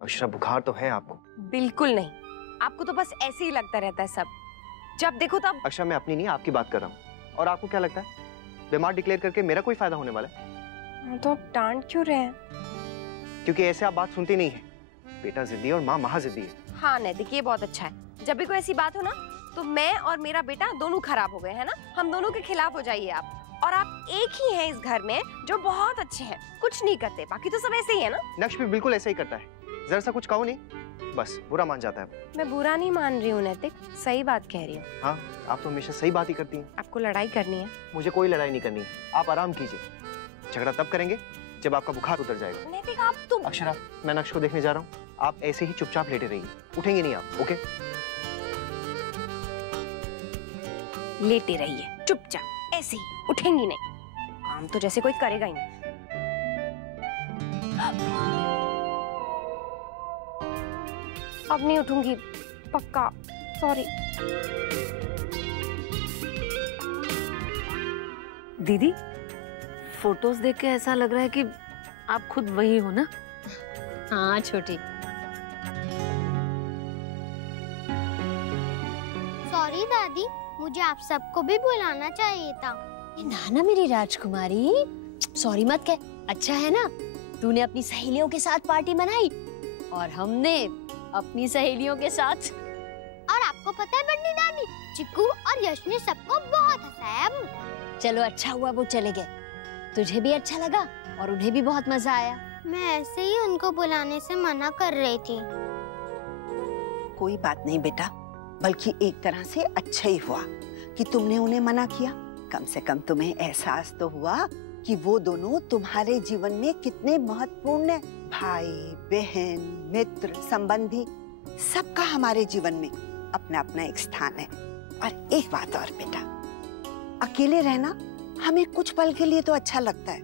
अक्षरा बुखार तो है आपको? बिल्कुल नहीं, आपको तो बस ऐसे ही लगता रहता है सब, जब देखो तब। अक्षरा मैं अपनी नहीं आपकी बात कर रहा हूँ। और आपको क्या लगता है बीमार डिक्लेयर करके मेरा कोई फायदा होने वाला है? तो आप डांट क्यों रहे हैं? क्योंकि ऐसे आप बात सुनती नहीं है। बेटा जिद्दी है और माँ महाजिद्दी है। हाँ नैतिक, ये बहुत अच्छा है। जब भी कोई ऐसी बात हो ना तो मैं और मेरा बेटा दोनों खराब हो गए है ना, हम दोनों के खिलाफ हो जाइए आप। और आप एक ही हैं इस घर में जो बहुत अच्छे हैं, कुछ नहीं करते, बाकी तो सब ऐसे ही है ना। नक्श भी बिल्कुल ऐसा ही करता है, जरा सा कुछ कहो नहीं बस बुरा मान जाता है। मैं बुरा नहीं मान रही हूँ नैतिक, सही बात कह रही हूँ। हाँ, आप तो हमेशा सही बात ही करती हैं। आपको लड़ाई करनी है? मुझे कोई लड़ाई नहीं करनी है, आप आराम कीजिए। झगड़ा तब करेंगे जब आपका बुखार उतर जाएगा। नैतिक आप तो। अक्षरा मैं नक्श को देखने जा रहा हूँ, आप ऐसे ही चुपचाप लेटे रहिए, उठेंगे नहीं आप। ओके लेटे रहिए चुपचाप, ऐसे ही, उठेंगी नहीं। काम तो जैसे कोई करेगा ही नहीं। अब नहीं उठूंगी पक्का, सॉरी। दीदी फोटोज देख के ऐसा लग रहा है कि आप खुद वही हो ना? हाँ छोटी। सॉरी दादी, मुझे आप सबको भी बुलाना चाहिए था। ना मेरी राजकुमारी, सॉरी मत कह। अच्छा है ना, तूने अपनी सहेलियों के साथ पार्टी मनाई और हमने अपनी सहेलियों के साथ। और आपको पता है बंडी दादी, चिक्कू और यश ने सबको बहुत हंसाया। चलो अच्छा हुआ वो चले गए, तुझे भी अच्छा लगा और उन्हें भी बहुत मजा आया। मैं ऐसे ही उनको बुलाने से मना कर रही थी। कोई बात नहीं बेटा, बल्कि एक तरह से अच्छा ही हुआ कि तुमने उन्हें मना किया। कम से कम तुम्हें एहसास तो हुआ कि वो दोनों तुम्हारे जीवन में कितने महत्वपूर्ण हैं। भाई बहन मित्र संबंधी सबका हमारे जीवन में अपना अपना एक स्थान है। और एक बात और बेटा, अकेले रहना हमें कुछ पल के लिए तो अच्छा लगता है,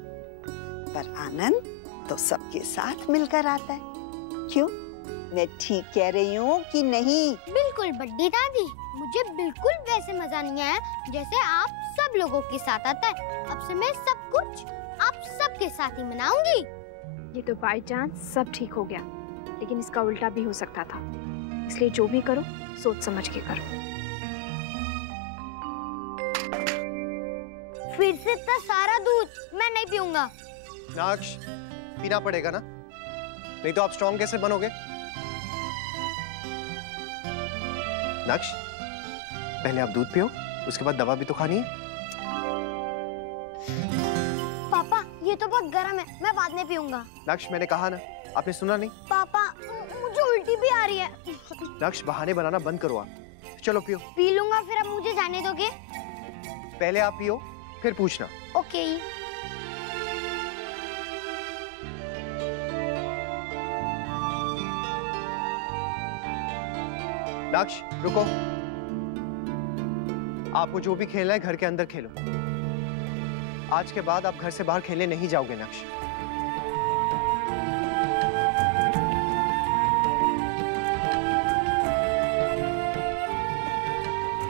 पर आनंद तो सबके साथ मिलकर आता है। क्यों, मैं ठीक कह रही हूँ कि नहीं? बिल्कुल बड्डी दादी, मुझे बिल्कुल वैसे मजा नहीं आया जैसे आप सब लोगों के साथ आता है। अब से मैं सब कुछ आप सबके साथ ही मनाऊंगी। ये तो बाय चांस सब ठीक हो गया, लेकिन इसका उल्टा भी हो सकता था, इसलिए जो भी करो सोच समझ के करो। फिर से इतना सारा दूध मैं नहीं पीऊंगा। नक्श पीना पड़ेगा ना, नहीं तो आप स्ट्रॉन्ग कैसे बनोगे? नक्श पहले आप दूध पियो, उसके बाद दवा भी तो खानी है। पापा ये तो बहुत गर्म है, मैं बाद में पीऊंगा। नक्श मैंने कहा ना, आपने सुना नहीं? पापा मुझे उल्टी भी आ रही है। नक्श बहाने बनाना बंद करो आप, चलो पियो। पी लूंगा, फिर अब मुझे जाने दोगे? पहले आप पियो फिर पूछना। ओके। नक्श रुको, आपको जो भी खेलना है घर के अंदर खेलो। आज के बाद आप घर से बाहर खेलने नहीं जाओगे नक्श।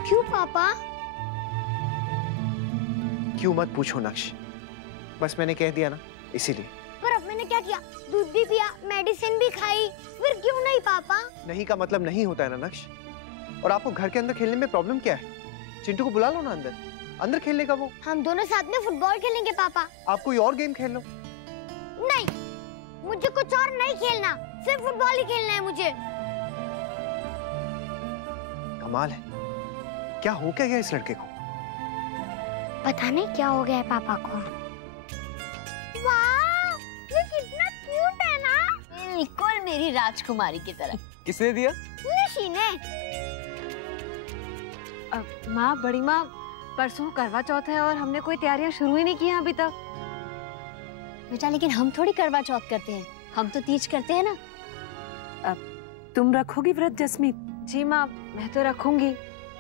क्यों पापा? क्यों मत पूछो नक्श, बस मैंने कह दिया ना इसीलिए। पर अब मैंने क्या किया? दूध भी पिया, मेडिसिन भी खाई, फिर क्यों नहीं पापा? नहीं का मतलब नहीं होता है ना नक्श। और आपको घर के अंदर खेलने में प्रॉब्लम क्या है? चिंटू को बुला लो ना अंदर, अंदर खेल लेगा वो। हम दोनों साथ में फुटबॉल खेलेंगे पापा। आप कोई और गेम खेल लो। नहीं, मुझे कुछ और नहीं खेलना, सिर्फ फुटबॉल ही खेलना है मुझे। कमाल है, क्या हो क्या गया इस लड़के को? पता नहीं क्या हो गया है पापा को। वाह, ये कितना क्यूट है ना। बिल्कुल मेरी राजकुमारी की तरह। किसने दिया? निशी ने। माँ, बड़ी माँ, परसों करवा चौथ है और हमने कोई तैयारियां शुरू ही नहीं की हैं अभी तक। बेटा लेकिन हम थोड़ी करवा चौथ करते हैं, हम तो तीज करते हैं ना। तुम रखोगी व्रत जस्मीत? जी माँ मैं तो रखूंगी,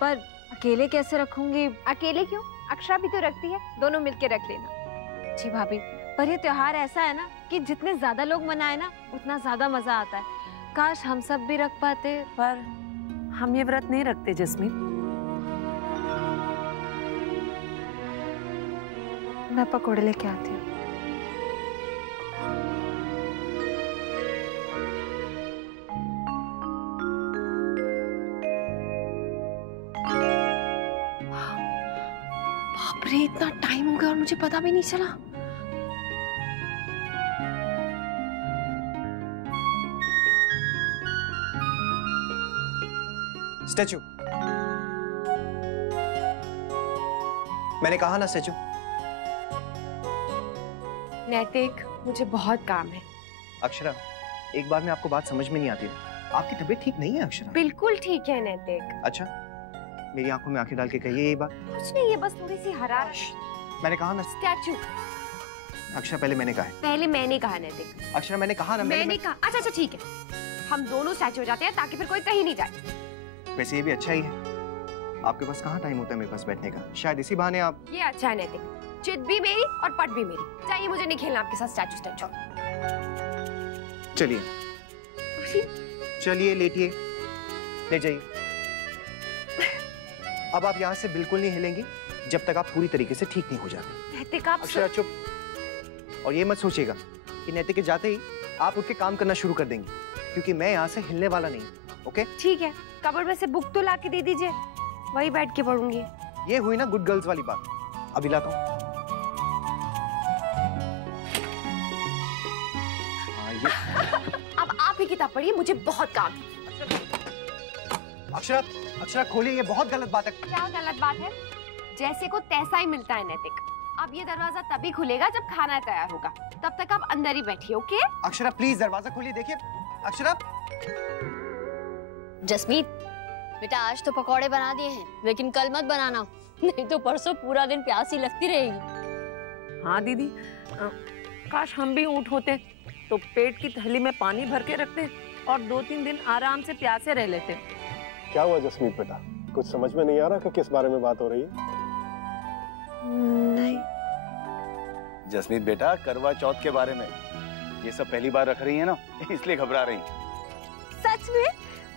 पर अकेले कैसे रखूंगी? अकेले क्यों, अक्षरा भी तो रखती है, दोनों मिलके रख लेना। जी भाभी, पर ये त्योहार ऐसा है ना कि जितने ज्यादा लोग मनाए ना उतना ज्यादा मजा आता है। काश हम सब भी रख पाते, पर हम ये व्रत नहीं रखते जस्मीत। मैं पकोड़े लेके आती हूँ। रे, इतना टाइम हो गया और मुझे पता भी नहीं चला। स्टैचू, मैंने कहा ना स्टैचू। नैतिक, मुझे बहुत काम है। अक्षरा, एक बार में आपको बात समझ में नहीं आती। आपकी तबीयत ठीक नहीं है अक्षरा? बिल्कुल ठीक है नैतिक। अच्छा, मेरी आंखों में आंखें डाल के कहिए ये बात। कुछ नहीं है, बस थोड़ी सी हरारत। मैंने कहा ना स्टैचू। अक्षरा, पहले मैंने कहा है। पहले मैंने कहा नैतिक। अक्षरा, मैंने कहा ना। मैंने कहा। अच्छा अच्छा ठीक है, हम दोनों स्टैचू हो जाते हैं ताकि फिर कोई कहीं नहीं जाए। वैसे ये भी अच्छा ही है, आपके पास कहाँ टाइम होता है मेरे पास बैठने का। शायद इसी बहाने आप। ये अच्छा है नैतिक, चित भी मेरी और पट भी मेरी। चाहिए, मुझे नहीं खेलना आपके साथ स्टैचू स्टैचू। चलिए चलिए, लेटिए, ले जाइए। अब आप यहाँ से बिल्कुल नहीं हिलेंगी जब तक आप पूरी तरीके से ठीक नहीं हो जाते। नैतिक आप अक्षरा चुप। और ये मत सोचिएगा कि नैतिक के जाते ही आप उठ के काम करना शुरू कर देंगी, क्योंकि मैं यहाँ से हिलने वाला नहीं। ओके? ठीक है, कबर्ड में से बुक तो ला के दे दीजिए, वही बैठ के पढ़ूंगी। ये हुई ना गुड गर्ल्स वाली बात। अभी लाता हूँ। अब आप ही किताब पढ़िए, मुझे बहुत काम है। अक्षरा, अक्षरा खोलिए, ये बहुत गलत बात है। क्या गलत बात है? जैसे को तैसा ही मिलता है नैतिक। अब ये दरवाजा तभी खुलेगा जब खाना तैयार होगा, तब तक आप अंदर ही बैठिए। ओके? अक्षरा प्लीज दरवाजा खोलिए। देखिए अक्षरा। जसमीत बेटा, आज तो पकौड़े बना दिए हैं, लेकिन कल मत बनाना, नहीं तो परसों पूरा दिन प्यासी लगती रहेगी। हाँ दीदी, काश हम भी ऊँट होते तो पेट की थैली में पानी भर के रखते और 2-3 दिन आराम से प्यासे रह लेते। क्या हुआ जसमीत बेटा, कुछ समझ में नहीं आ रहा कि किस बारे में बात हो रही है? नहीं जसमीत बेटा, करवा चौथ के बारे में। ये सब पहली बार रख रही है ना, इसलिए घबरा रही। सच में?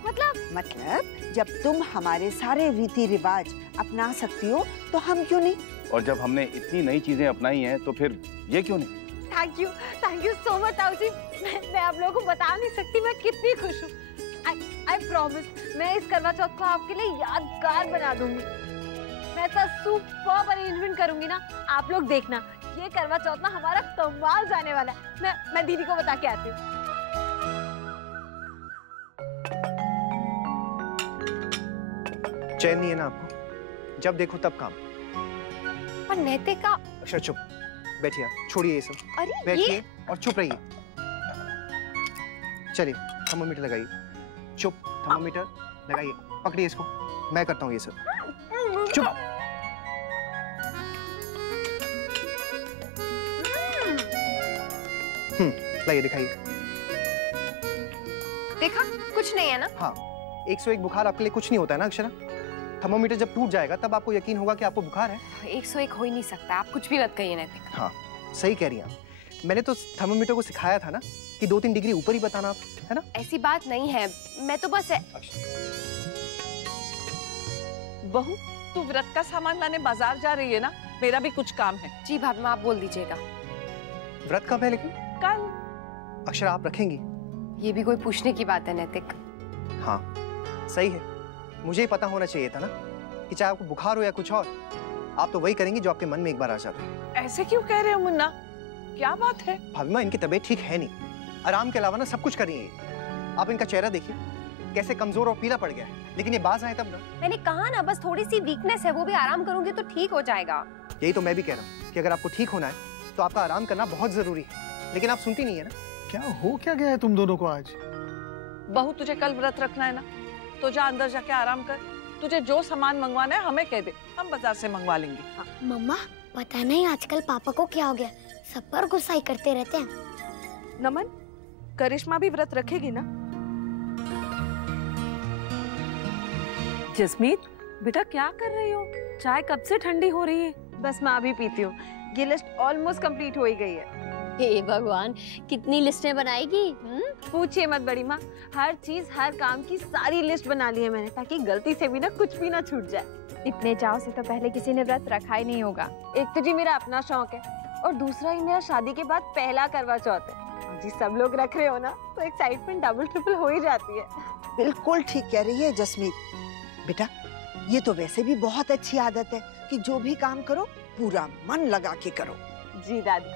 मतलब जब तुम हमारे सारे रीति रिवाज अपना सकती हो तो हम क्यों नहीं? और जब हमने इतनी नई चीजें अपनाई हैं तो फिर ये क्यों नहीं? थैंक यू सो मच ताऊ जी। मैं आप लोगों को बता नहीं सकती मैं कितनी खुश हूँ। आई प्रॉमिस, मैं इस करवा चौथ को आपके लिए यादगार बना दूंगी। मैं ऐसा सुपर्ब अरेंजमेंट करूंगी ना, आप लोग देखना। ये करवा चौथ ना हमारा कमाल जाने वाला है। मैं दीदी को बता के आती हूँ। चैन नहीं है ना आपको? जब देखो तब काम। पर नैतिक का। अक्षरा चुप बैठिए, आप छोड़िए ये सब, अरे बैठिए और चुप रहिए। चलिए थर्मोमीटर लगाइए। चुप, थर्मोमीटर लगाइए, पकड़िए इसको, मैं करता हूँ ये सब। चुप। लाइए दिखाइए। देखा, कुछ नहीं है ना? हाँ, 101 बुखार आपके लिए कुछ नहीं होता है ना अक्षरा? थर्मोमीटर जब टूट जाएगा तब आपको यकीन होगा कि आपको बुखार है। 101 हो ही नहीं सकता, आप कुछ भी मत कहिए नैतिक। हाँ, सही कह रही हैं आप। मैंने तो थर्मोमीटर को सिखाया था ना कि 2-3 डिग्री ऊपर ही बताना, है ना? ऐसी बात नहीं है, मैं तो बस बहू, तू व्रत का सामान लाने बाजार जा रही है ना? मेरा भी कुछ काम है। जी भाभी, आप बोल दीजिएगा। व्रत कब है लेकिन? कल। अक्षरा आप रखेंगी? ये भी कोई पूछने की बात है नैतिक? हाँ सही है, मुझे ही पता होना चाहिए था ना कि चाहे आपको बुखार हो या कुछ और, आप तो वही करेंगी जो आपके मन में एक बार आ जाता। ऐसे क्यों कह रहे हो मुन्ना? क्या बात है? भाभी माँ, इनकी तबीयत ठीक है नहीं, आराम के अलावा ना सब कुछ कर रही है। आप इनका चेहरा देखिए, कैसे कमजोर और पीला पड़ गया है, लेकिन ये बाज आए तब ना। मैंने कहा ना, बस थोड़ी सी वीकनेस है, वो भी आराम करूंगी तो ठीक हो जाएगा। यही तो मैं भी कह रहा हूँ कि अगर आपको ठीक होना है तो आपका आराम करना बहुत जरूरी है, लेकिन आप सुनती नहीं है ना। क्या हो क्या गया है तुम दोनों को आज? बहू, तुझे कल व्रत रखना है ना, तो जा अंदर जाके आराम कर। तुझे जो सामान मंगवाना है हमें कह दे, हम बाजार से मंगवा लेंगे। मम्मा, पता नहीं आजकल पापा को क्या हो गया, सब पर गुस्सा ही करते रहते हैं। नमन, करिश्मा भी व्रत रखेगी ना? जसमीत बेटा, क्या कर रही हो? चाय कब से ठंडी हो रही है। बस मैं अभी पीती हूँ। ये लिस्ट ऑलमोस्ट कंप्लीट हो ही गई है। हे भगवान, कितनी लिस्टें बनाएगी? पूछिए मत बड़ी माँ, हर चीज हर काम की सारी लिस्ट बना ली है मैंने, ताकि गलती से भी ना कुछ भी ना छूट जाए। इतने चाव से तो पहले किसी ने व्रत रखा ही नहीं होगा। एक तो जी मेरा अपना शौक है, और दूसरा ही मेरा शादी के बाद पहला करवा चौथ है। जी सब लोग रख रहे हो ना, तो एक्साइटमेंट डबल ट्रिपल हो ही जाती है। बिल्कुल ठीक कह रही है जसमीत बेटा, ये तो वैसे भी बहुत अच्छी आदत है कि जो भी काम करो पूरा मन लगा के करो। जी दादी,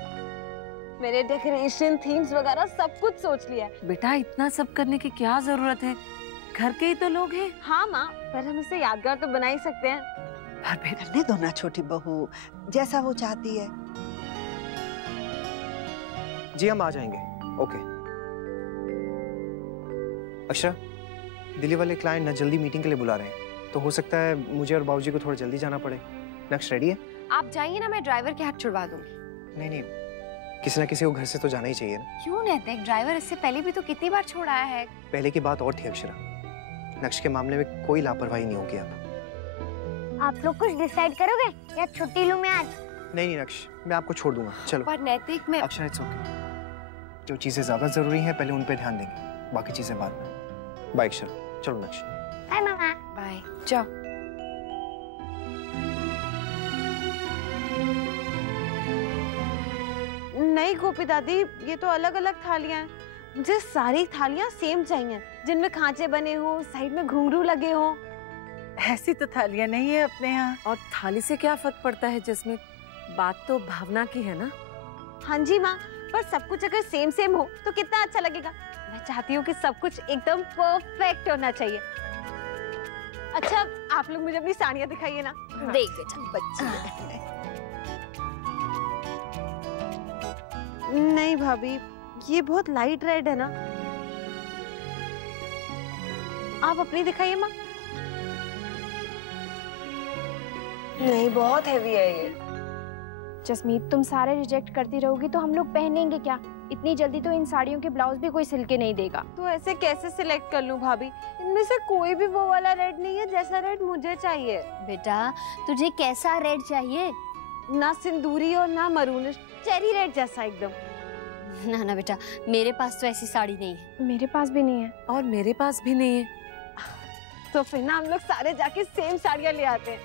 मैंने डेकोरेशन, थीम्स वगैरह सब कुछ सोच लिया है। बेटा इतना सब करने की क्या जरूरत है, घर के ही तो लोग हैं। हाँ माँ, पर हम इसे यादगार तो बना ही सकते हैं। पर बेटा करने दो ना छोटी बहू, जैसा वो चाहती है। जी हम आ जाएंगे। ओके। अक्षरा, दिल्ली वाले क्लाइंट ना जल्दी मीटिंग के लिए बुला रहे हैं, तो हो सकता है मुझे और बाबूजी को थोड़ा जल्दी जाना पड़े। नक्श रेडी है? आप जाइए ना, मैं ड्राइवर के हाथ छुड़वा दूंगी। नहीं नहीं, किसी ना किसी को घर से तो जाना ही चाहिए ना। क्यों नैतिक, ड्राइवर इससे पहले भी तो कितनी बार छोड़ आया है। पहले की बात और थी अक्षरा, नक्श के मामले में कोई लापरवाही नहीं होगी अब। आप लोग कुछ डिसाइड करोगे या छुट्टी लूं मैं आज? नहीं नहीं नक्श, मैं आपको छोड़ दूंगा। चलो। पर नैतिक में अक्षरा इट्स ओके, जो चीजें ज्यादा जरूरी हैं पहले उन पे ध्यान देंगे, बाकी चीजें बाद में। बाय अक्षरा, चलो नक्श। बाय मामा। बाय, जाओ। नहीं गोपी दादी, ये तो अलग अलग थालियां हैं। मुझे सारी थालियां सेम चाहिए, जिनमें खांचे बने हो, साइड में घुंघरू लगे हो। ऐसी तो थालियां नहीं है अपने यहाँ। और थाली से क्या फर्क पड़ता है जिसमें बात तो भावना की है ना। हाँ जी माँ, पर सब कुछ अगर सेम सेम हो तो कितना अच्छा लगेगा। मैं चाहती हूँ कि सब कुछ एकदम परफेक्ट होना चाहिए। अच्छा, आप लोग मुझे अपनी साड़ियाँ दिखाइए ना। देख बेटा बच्ची। नहीं भाभी, ये बहुत लाइट रेड है ना। आप अपनी दिखाइए माँ। नहीं, बहुत हेवी है ये। जसमीत, तुम सारे रिजेक्ट करती रहोगी तो हम लोग पहनेंगे क्या? इतनी जल्दी तो इन साड़ियों के ब्लाउज भी कोई सिल के नहीं देगा। तो ऐसे कैसे सिलेक्ट कर लूं भाभी? इनमें से कोई भी वो वाला रेड नहीं है जैसा रेड मुझे चाहिए। बेटा तुझे कैसा रेड चाहिए? ना सिंदूरी और ना मरून, चेरी रेड जैसा एकदम। ना ना बेटा, मेरे पास तो ऐसी साड़ी नहीं है। मेरे पास भी नहीं है। और मेरे पास भी नहीं है। तो फिर ना हम लोग सारे जाके सेम साड़ियाँ ले आते हैं,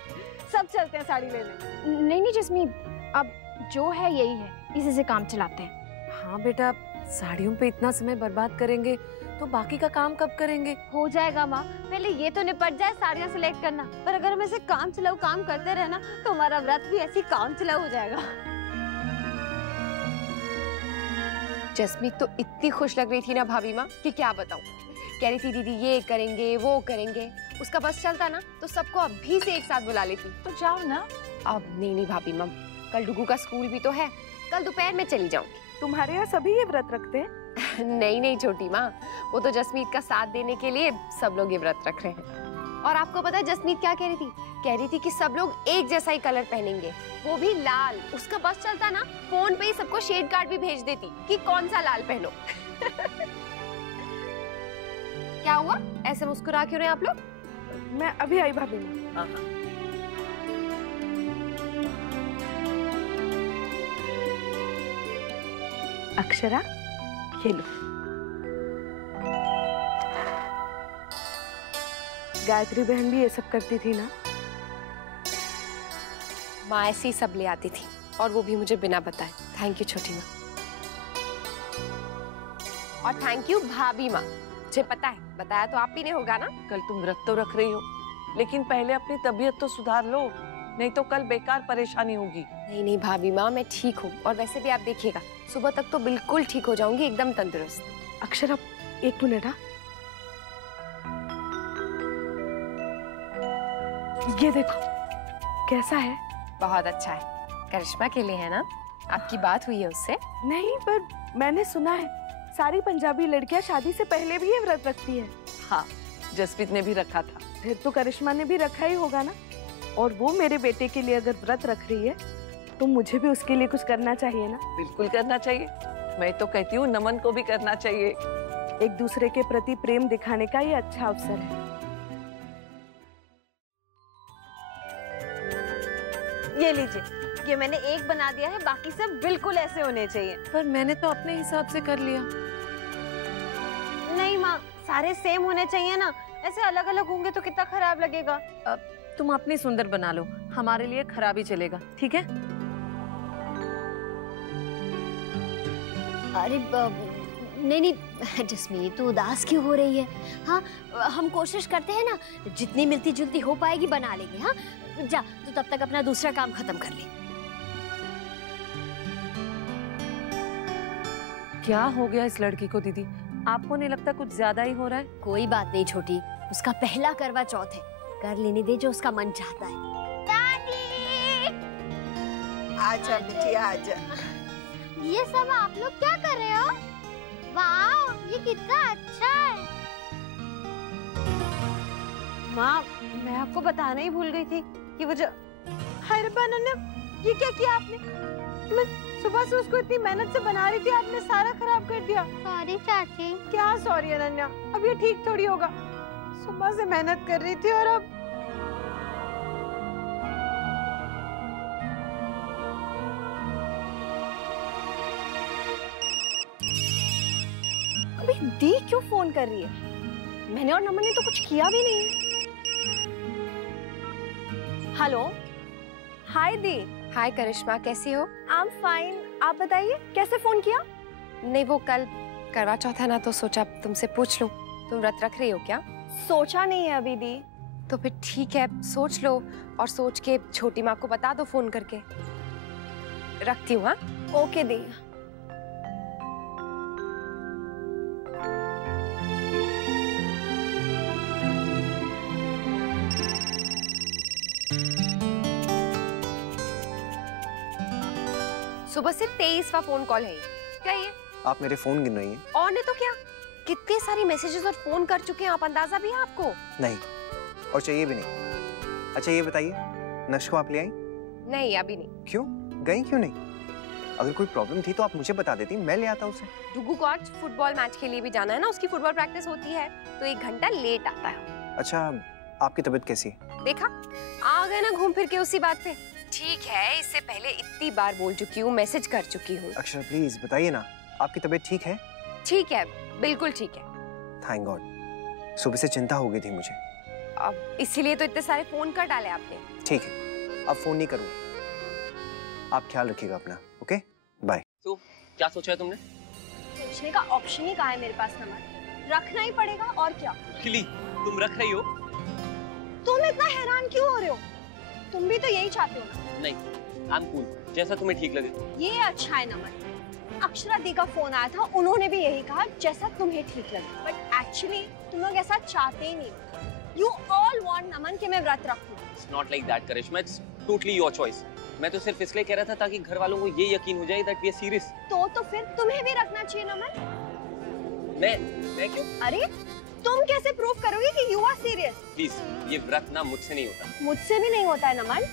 सब चलते हैं साड़ी लेने। नहीं नहीं जसमीत, अब जो है यही है, इसी से काम चलाते हैं। हाँ बेटा, साड़ियों पे इतना समय बर्बाद करेंगे तो बाकी का काम कब करेंगे? हो जाएगा माँ, पहले ये तो निपट जाए साड़ियाँ सिलेक्ट करना। पर अगर हम ऐसे काम चलाओ काम करते रहे ना तो हमारा व्रत भी ऐसी काम चलाओ हो जाएगा। जसमीत तो इतनी खुश लग रही थी ना भाभी माँ कि क्या बताऊं। कह रही थी दीदी ये करेंगे वो करेंगे, उसका बस चलता ना तो सबको अभी से एक साथ बुला लेती। तो जाओ ना। अब नहीं भाभी माँ, कल डुगू का स्कूल भी तो है, कल दोपहर में चली जाऊंगी। तुम्हारे यहाँ सभी ये व्रत रखते हैं? नहीं छोटी माँ, वो तो जसमीत का साथ देने के लिए सब लोग ये व्रत रख रहे हैं। और आपको पता है जसमीत क्या कह रही थी? कह रही थी कि सब लोग एक जैसा ही कलर पहनेंगे, वो भी लाल। उसका बस चलता ना फोन पे ही सबको शेड कार्ड भी भेज देती कि कौन सा लाल पहनो। क्या हुआ, ऐसे मुस्कुरा क्यों रहे आप लोग? मैं अभी आई भाभी माँ। अक्षरा, ये लो। गायत्री बहन भी ये सब करती थी ना? माँ ऐसे ही सब ले आती थी, और वो भी मुझे बिना बताए। थैंक यू छोटी माँ। और थैंक यू भाभी माँ, मुझे पता है, बताया तो आप ही ने होगा ना। कल तुम व्रत तो रख रही हो, लेकिन पहले अपनी तबीयत तो सुधार लो, नहीं तो कल बेकार परेशानी होगी। नहीं भाभी माँ, मैं ठीक हूँ। और वैसे भी आप देखिएगा, सुबह तक तो बिल्कुल ठीक हो जाऊंगी, एकदम तंदुरुस्त। अक्षरा, एक मिनट। ये देखो कैसा है? बहुत अच्छा है, करिश्मा के लिए है ना? आपकी बात हुई है उससे? नहीं, पर मैंने सुना है सारी पंजाबी लड़कियां शादी से पहले भी ये व्रत रखती है। हाँ, जसप्रीत ने भी रखा था। फिर तो करिश्मा ने भी रखा ही होगा ना। और वो मेरे बेटे के लिए अगर व्रत रख रही है तो मुझे भी उसके लिए कुछ करना चाहिए ना। बिल्कुल करना चाहिए। मैं तो कहती हूँ नमन को भी करना चाहिए। एक दूसरे के प्रति प्रेम दिखाने का ये अच्छा अवसर है। ये लीजिए, ये मैंने एक बना दिया है, बाकी सब बिल्कुल ऐसे होने चाहिए। पर मैंने तो अपने हिसाब से कर लिया। नहीं माँ, सारे सेम होने चाहिए ना, ऐसे अलग अलग होंगे तो कितना खराब लगेगा। तुम अपनी सुंदर बना लो, हमारे लिए खराब ही चलेगा, ठीक है? अरे नहीं जसमीत, तू उदास क्यों हो रही है? हाँ, हम कोशिश करते हैं ना, जितनी मिलती जुलती हो पाएगी बना लेंगे। हाँ जा, तू तब तक अपना दूसरा काम खत्म कर ले। क्या हो गया इस लड़की को दीदी? आपको नहीं लगता कुछ ज्यादा ही हो रहा है? कोई बात नहीं छोटी, उसका पहला करवा चौथ है, कर लेने दे जो उसका मन चाहता है। आजा बेटी आजा। ये सब आप लोग क्या कर रहे हो? वाह, ये कितना अच्छा है। माँ, मैं आपको बताना ही भूल गई थी कि वो जो हाय रब्बा अनन्या, ये क्या किया आपने? मैं सुबह से उसको इतनी मेहनत से बना रही थी, आपने सारा खराब कर दिया। सॉरी चाची। क्या सॉरी अनन्या, अब ये ठीक थोड़ी होगा। सुबह से मेहनत कर रही थी और अब दी क्यों फोन कर रही है? मैंने और नमन ने तो कुछ किया भी नहीं। हेलो, हाय दी। हाय करिश्मा, कैसी हो? आई एम फाइन, आप बताइए कैसे फोन किया? नहीं, वो कल करवा चौथ है ना, तो सोचा तुमसे पूछ लूं। तुम व्रत रख रही हो क्या? सोचा नहीं है अभी दी। तो फिर ठीक है, सोच लो और सोच के छोटी माँ को बता दो फोन करके। रखती हूँ। हाँ, ओके दी। सुबह से 23वां फोन कॉल है ये। क्या ये? आप मेरे फोन गिन रही हैं? और नहीं तो क्या, कितने सारी मैसेजेस और फोन कर चुके हैं आप, अंदाजा भी है आपको? नहीं, और चाहिए भी नहीं। अच्छा ये बताइए, नक्श को आप ले आई? नहीं, अभी नहीं। क्यों गई क्यों नहीं? अगर कोई प्रॉब्लम थी तो आप मुझे बता देती, मैं ले आता उसे। डुगू को आज फुटबॉल मैच के लिए भी जाना है ना, उसकी फुटबॉल प्रैक्टिस होती है, तो 1 घंटा लेट आता है। अच्छा, आपकी तबीयत कैसी है? देखा, आ गए ना घूम फिर के उसी बात पे। ठीक है, इससे पहले इतनी बार बोल चुकी हूँ, मैसेज कर चुकी हूँ। अक्षरा प्लीज बताइए ना, आपकी तबीयत ठीक है? ठीक है, बिल्कुल ठीक है। थैंक गॉड, सुबह से चिंता हो गई थी मुझे। अब इसीलिए तो इतने सारे फोन कर डाले आपने। ठीक है, अब फोन नहीं करूँगा। आप ख्याल रखिएगा अपना, ओके? बाय। तो क्या सोचा है तुमने? सोचने का ऑप्शन ही कहाँ है मेरे पास नमन, रखना ही पड़ेगा और क्या। किली, तुम रख रही हो? तुम इतना हैरान क्यों हो रहे हो? तुम भी तो यही चाहते हो ना? नहीं, आई एम कूल, जैसा तुम्हें ठीक लगे। ये अच्छा है नमन, अक्षरा दी का फोन आया था, उन्होंने भी यही कहा जैसा तुम्हें ठीक लगे, बट एक्चुअली तुम लोग ऐसा चाहते ही नहीं। यू ऑल वांट नमन कि मैं व्रत रखूं। It's not like that Karishma, it's totally your choice. मैं तो सिर्फ इसलिए कह रहा था ताकि घर वालों को ये यकीन हो जाए दैट वी आर सीरियस। तो फिर तुम्हें भी रखना चाहिए नमन। मैं क्यों? अरे तुम कैसे प्रूव करोगे कि यू आर सीरियस? प्लीज, ये व्रत ना मुझसे नहीं होता। मुझसे भी नहीं होता है नमन।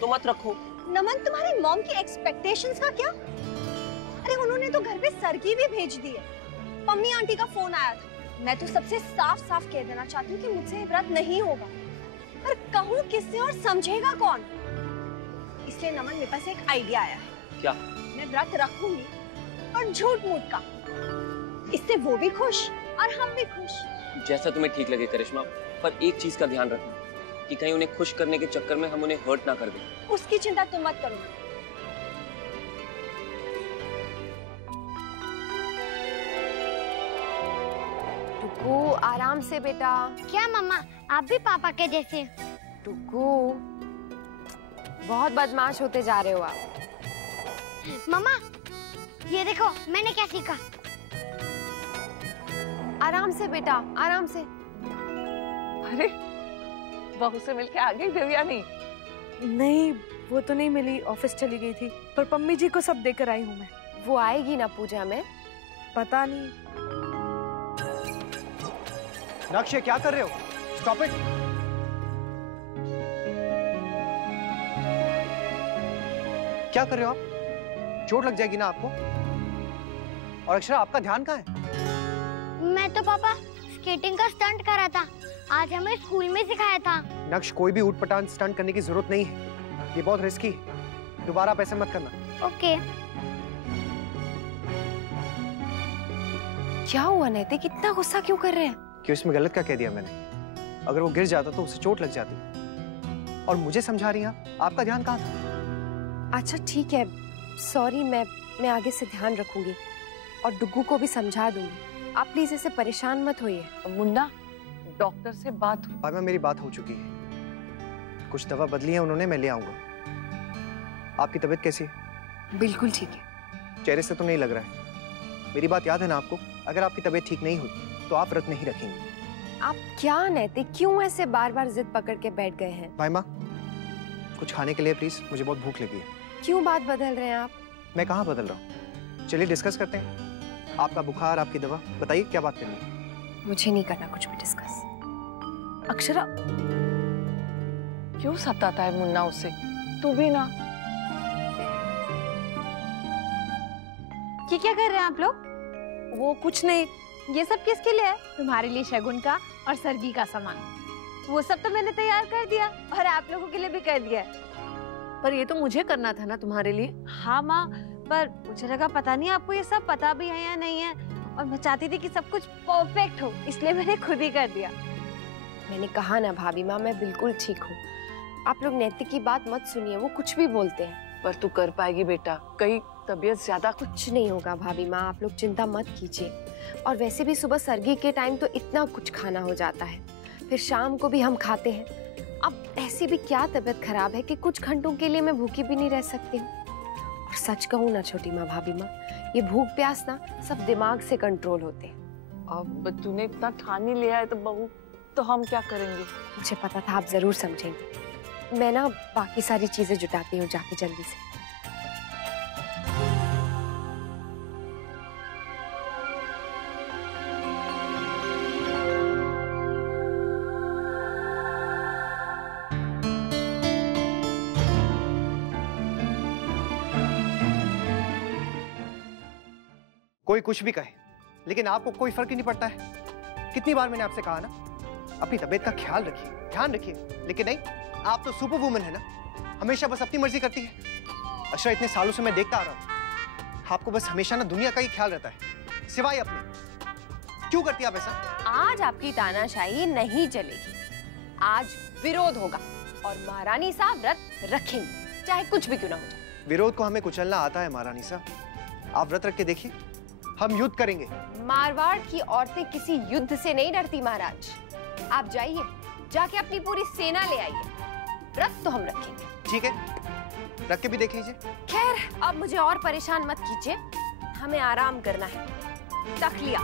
तो मत रखो। नमन, तुम्हारी मॉम की एक्सपेक्टेशंस का क्या? अरे उन्होंने तो घर पे सरगी भी भेज दी है। मम्मी आंटी का फोन आया था। मैं तो सबसे साफ साफ कह देना चाहती हूँ कि मुझसे ये व्रत नहीं होगा, पर कहूँ किससे और समझेगा कौन? इसलिए नमन, मेरे पास एक आइडिया आया है। क्या? मैं व्रत रखूंगी और झूठ मूठ का, इससे वो भी खुश और हम भी खुश। जैसा तुम्हें ठीक लगे करिश्मा, पर एक चीज का ध्यान रखना कि कहीं उन्हें खुश करने के चक्कर में हम उन्हें हर्ट ना कर दें। उसकी चिंता तुम मत करो। टुकू, आराम से बेटा। क्या मम्मा, आप भी पापा के जैसे? टुकू, बहुत बदमाश होते जा रहे हो आप। मम्मा, ये देखो मैंने क्या सीखा। आराम से बेटा, आराम से। अरे, बहू से मिलके आ गई देवयानी? नहीं, वो तो नहीं मिली, ऑफिस चली गई थी, पर पम्मी जी को सब देकर आई हूँ मैं। वो आएगी ना पूजा में? पता नहीं। नक्श, क्या कर रहे हो? Stop it. क्या कर रहे हो आप? चोट लग जाएगी ना आपको। और अक्षरा, आपका ध्यान कहाँ है? मैं तो पापा स्केटिंग का स्टंट कर रहा था, आज हमें स्कूल में सिखाया था। नक्श, कोई भी ऊटपटांग स्टंट करने की जरूरत नहीं है, ये बहुत रिस्की है। दोबारा आप ऐसे मत करना। ओके। क्या हुआ नैतिक, इतना गुस्सा क्यों कर रहे हैं? क्यों, इसमें गलत क्या कह दिया मैंने? अगर वो गिर जाता तो उसे चोट लग जाती, और मुझे समझा रही हैं आपका ध्यान कहाँ था? अच्छा ठीक है, सॉरी, मैं आगे से ध्यान रखूंगी और डुग्गू को भी समझा दूंगी। आप प्लीज ऐसे परेशान मत होइए। मुन्ना, डॉक्टर से बात हो? हाँ, मेरी बात हो चुकी है, कुछ दवा बदली है उन्होंने, मैं ले आऊंगा। आपकी तबीयत कैसी है? बिल्कुल ठीक है। चेहरे से तो नहीं लग रहा है। मेरी बात याद है ना आपको? अगर आपकी तबीयत ठीक नहीं हुई तो आप व्रत नहीं रखेंगे। आप क्या नैतिक, क्यों ऐसे बार बार जिद पकड़ के बैठ गए हैं? भाई माँ, कुछ खाने के लिए प्लीज, मुझे बहुत भूख लगी है। क्यों बात बदल रहे हैं आप? मैं कहाँ बदल रहा हूँ? चलिए डिस्कस करते हैं। आपका बुखार, आपकी दवा, बताइए क्या बात करनी है? मुझे नहीं करना कुछ भी डिस्कस। अक्षरा, क्यों सताता है मुन्ना उसे? तू भी ना। ये क्या कर रहे हैं आप लोग? वो कुछ नहीं। ये सब किसके लिए है? तुम्हारे लिए शगुन का और सरगी का सामान। वो सब तो मैंने तैयार कर दिया और आप लोगों के लिए भी कर दिया। पर ये तो मुझे करना था ना तुम्हारे लिए। हाँ माँ, पर मुझे लगा पता नहीं आपको ये सब पता भी है या नहीं है, और मैं चाहती थी कि सब कुछ परफेक्ट हो, इसलिए मैंने खुद ही कर दिया। मैंने कहा ना भाभी माँ, मैं बिल्कुल ठीक हूँ। आप लोग नैतिक की बात मत सुनिए, वो कुछ भी बोलते हैं। पर तू कर पाएगी बेटा, कहीं तबीयत ज्यादा कुछ नहीं होगा भाभी माँ, आप लोग चिंता मत कीजिए। और वैसे भी सुबह सरगी के टाइम तो इतना कुछ खाना हो जाता है, फिर शाम को भी हम खाते हैं। अब ऐसी भी क्या तबीयत खराब है कि कुछ घंटों के लिए मैं भूखी भी नहीं रह सकती हूँ। और सच कहूँ ना छोटी माँ, भाभी माँ, ये भूख प्यास ना सब दिमाग से कंट्रोल होते हैं। अब तूने इतना ठान ही लिया है तो बहू, तो हम क्या करेंगे? मुझे पता था आप जरूर समझेंगे। मैं ना बाकी सारी चीजें जुटाती हूँ जाके जल्दी से। कोई कुछ भी कहे, लेकिन आपको कोई फर्क ही नहीं पड़ता है। कितनी बार मैंने आपसे कहा ना, अपनी तबीयत का ख्याल रखिए, ध्यान रखिए, लेकिन नहीं, आप तो सुपर वुमन है ना, हमेशा बस अपनी मर्जी करती है। अक्षरा, इतने सालों से मैं देखता आ रहा हूँ, आपको बस हमेशा ना दुनिया का ही ख्याल रहता है, सिवाय अपने। क्यों करती आप ऐसा? आज आपकी तानाशाही नहीं चलेगी, आज विरोध होगा और महारानी साहब व्रत रखेंगे, चाहे कुछ भी क्यों ना हो जाए। विरोध को हमें कुचलना आता है महारानी साहब। आप व्रत रख के देखिए, हम युद्ध करेंगे। मारवाड़ की औरतें किसी युद्ध से नहीं डरती महाराज। आप जाइए, जाके अपनी पूरी सेना ले आइए, व्रत तो हम रखेंगे। ठीक है, रख के भी देख लीजिए। खैर, अब मुझे और परेशान मत कीजिए, हमें आराम करना है। तखलिया।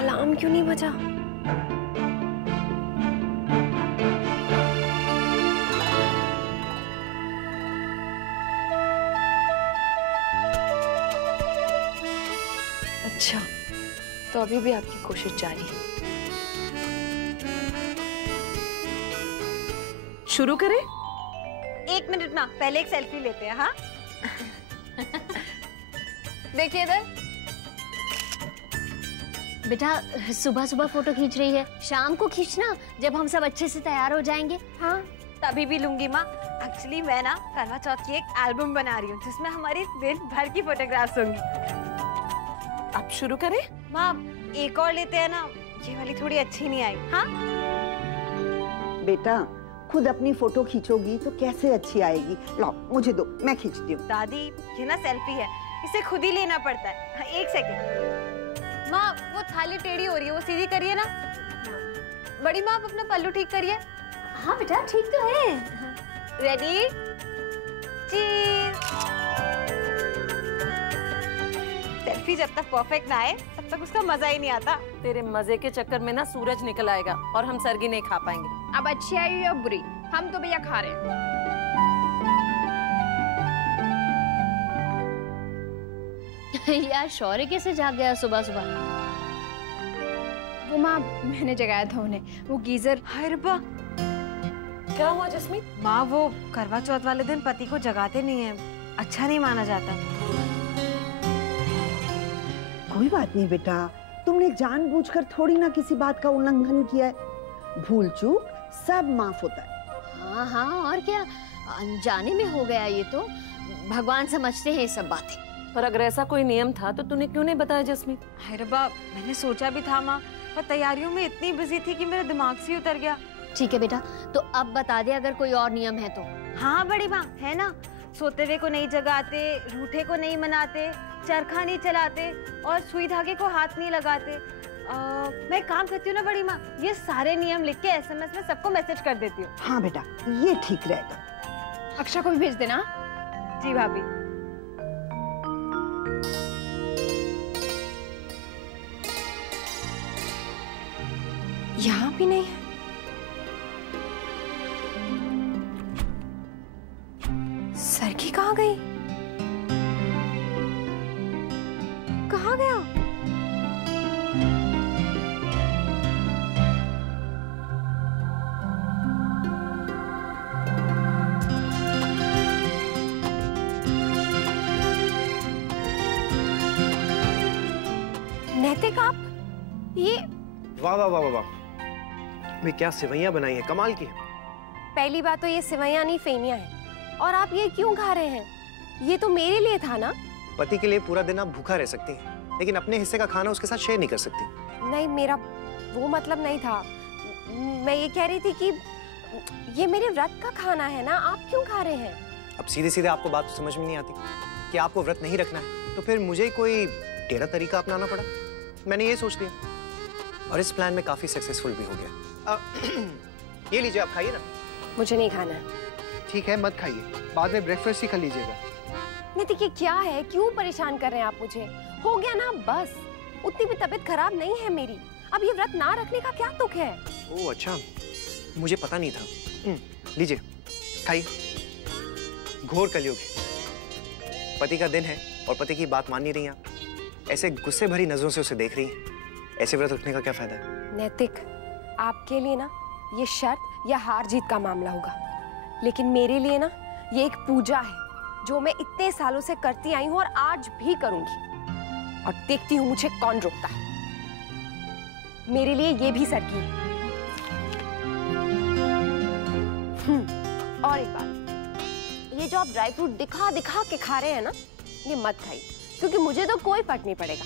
अलार्म क्यों नहीं बजा? अच्छा, तो अभी भी आपकी कोशिश जारी है। शुरू करें? 1 मिनट ना, पहले एक सेल्फी लेते हैं। हाँ देखिए इधर। बेटा, सुबह सुबह फोटो खींच रही है, शाम को खींचना जब हम सब अच्छे से तैयार हो जाएंगे। हाँ, तभी भी लूंगी माँ। एक्चुअली मैं ना करवा चौथ की एक एल्बम बना रही हूँ जिसमें हमारी दिन भर की फोटोग्राफ्स होंगी। आप शुरू करें? माँ, एक और लेते हैं ना, ये वाली थोड़ी अच्छी नहीं आई। हाँ बेटा, खुद अपनी फोटो खींचोगी तो कैसे अच्छी आएगी? लो मुझे दो, मैं खींचती हूँ। दादी, ये ना सेल्फी है, इसे खुद ही लेना पड़ता है। हाँ, 1 सेकेंड। माँ, वो थाली टेढ़ी हो रही है, वो सीधी करिए ना। बड़ी माँ, आप अपना पल्लू ठीक करिए। हाँ बेटा ठीक तो है। रेडी? चीज। सेल्फी जब तक परफेक्ट ना आए तब तक उसका मजा ही नहीं आता। तेरे मजे के चक्कर में ना सूरज निकल आएगा और हम सरगी नहीं खा पाएंगे। अब अच्छी आई या बुरी, हम तो भैया खा रहे हैं। यार शौर्य कैसे जाग गया सुबह सुबह? वो माँ मैंने जगाया था उन्हें, वो गीजर। हाय रब्बा, क्या हुआ जस्मीन? माँ वो करवा चौथ वाले दिन पति को जगाते नहीं है, अच्छा नहीं माना जाता। कोई बात नहीं बेटा, तुमने जानबूझकर थोड़ी ना किसी बात का उल्लंघन किया है। भूल चूक सब माफ होता है। हाँ हाँ और क्या, अनजाने में हो गया ये तो। भगवान समझते हैं ये सब बातें। पर अगर ऐसा कोई नियम था तो तूने क्यों नहीं बताया जस्मीन? हाय रब्बा, मैंने सोचा भी था माँ, पर तैयारियों में इतनी बिजी थी कि मेरा दिमाग से उतर गया। ठीक है बेटा, तो अब बता दे अगर कोई और नियम है तो। हाँ बड़ी माँ, है ना। सोते हुए को नहीं जगाते, रूठे को नहीं मनाते, चरखा नहीं चलाते और सुई धागे को हाथ नहीं लगाते। मैं काम करती हूँ ना बड़ी माँ, ये सारे नियम लिख के SMS में सबको मैसेज कर देती हूँ। हाँ बेटा, ये ठीक रहेगा। अक्षा को भी भेज देना। जी भाभी। यहाँ भी नहीं है। सरकी कहाँ गई? कहाँ गया? नैतिक आप ये? वाह वाह वाह वाह, मैं क्या सेवैयां बनाई है, कमाल की है। पहली बात तो ये सेवैयां नहीं फेनियां हैं, और आप ये क्यों खा रहे हैं? ये तो मेरे लिए था ना। पति के लिए पूरा दिन आप भूखा रह सकती हैं, लेकिन अपने हिस्से का खाना उसके साथ शेयर नहीं कर सकती। नहीं, मेरा वो मतलब नहीं था। मैं ये कह रही थी कि ये मेरे व्रत का खाना है ना, आप क्यों खा रहे हैं? अब सीधे सीधे आपको बात तो समझ में नहीं आती कि आपको व्रत नहीं रखना है, तो फिर मुझे कोई टेढ़ा तरीका अपनाना पड़ा। मैंने ये सोच लिया और इस प्लान में काफी सक्सेसफुल भी हो गया। ये लीजिए, आप खाइए ना। मुझे नहीं खाना है। ठीक है, मत खाइए, बाद में ब्रेकफास्ट ही कर लीजिएगा। नहीं देखिए, क्या है, क्यों परेशान कर रहे हैं आप मुझे? हो गया ना बस, उतनी भी तबीयत खराब नहीं है मेरी। अब ये व्रत ना रखने का क्या तुक है? ओह अच्छा, मुझे पता नहीं था। लीजिए, खाइए। घोर कलयुग, पति का दिन है और पति की बात मान नहीं रही आप। ऐसे गुस्से भरी नजरों से उसे देख रही हैं। ऐसे व्रत रखने का क्या फायदा है? नैतिक, आपके लिए ना ये शर्त या हार जीत का मामला होगा, लेकिन मेरे लिए ना ये एक पूजा है जो मैं इतने सालों से करती आई हूँ और आज भी करूंगी, और देखती हूँ मुझे कौन रोकता है। मेरे लिए ये भी सर की है। और एक बात, ये जो आप ड्राई फ्रूट दिखा दिखा के खा रहे हैं ना, ये मत खाइए, क्योंकि मुझे तो कोई फर्क नहीं पड़ेगा,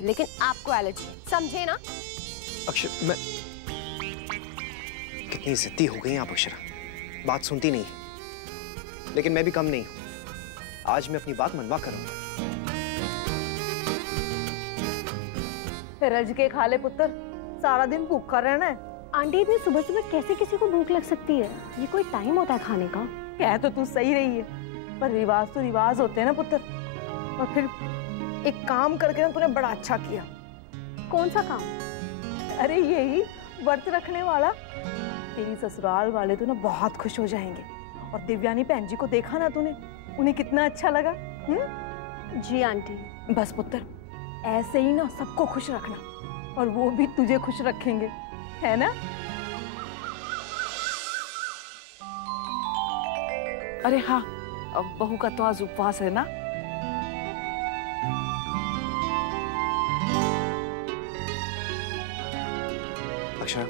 लेकिन आपको एलर्जी है, समझे ना? अक्षर, मैं कितनी जिद्दी हो गई आप अक्षरा, बात सुनती नहीं। लेकिन मैं भी कम नहीं हूं, आज मैं अपनी बात मनवा करूंगा। रज के खा ले पुत्र, सारा दिन भूखा रहना है। आंटी इतनी सुबह सुबह कैसे किसी को भूख लग सकती है? ये कोई टाइम होता है खाने का? कह तो तू सही रही है, पर रिवाज तो रिवाज होते हैं ना पुत्र। और फिर एक काम करके ना तूने बड़ा अच्छा किया। कौन सा काम? अरे यही व्रत रखने वाला। तेरी ससुराल वाले तो ना बहुत खुश हो जाएंगे। और दिव्यानी बहन जी को देखा ना तूने, उन्हें कितना अच्छा लगा। जी आंटी। बस पुत्र, ऐसे ही ना सबको खुश रखना, और वो भी तुझे खुश रखेंगे, है ना? अरे हाँ, अब बहू का तो आज उपवास है ना। अक्षरा,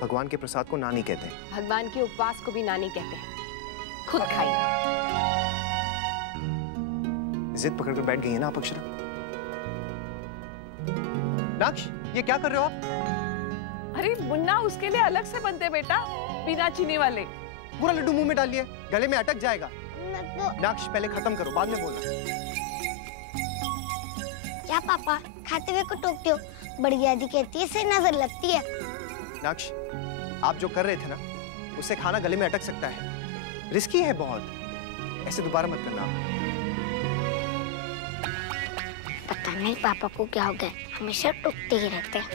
भगवान के प्रसाद को नानी कहते हैं। भगवान के उपवास को भी नानी कहते हैं। खुद खाइए। जिद पकड़ कर बैठ गई है ना आप अक्षरा। नाक्ष, ये क्या कर रहे हो आप? अरे मुन्ना, उसके लिए अलग से बनते बेटा, बिना चीनी वाले। पूरा लड्डू मुंह में डालिए, गले में अटक जाएगा। नाक्ष, पहले खत्म करो, बाद में बोलना। क्या पापा खाते हुए को टोकते हो? बड़ी दादी कहती है इससे नजर लगती है। नाक्ष, आप जो कर रहे थे ना, उससे खाना गले में अटक सकता है, रिस्की है बहुत। ऐसे दोबारा मत करना। पता नहीं पापा को क्या हो गया, हमेशा टूटते ही रहते हैं।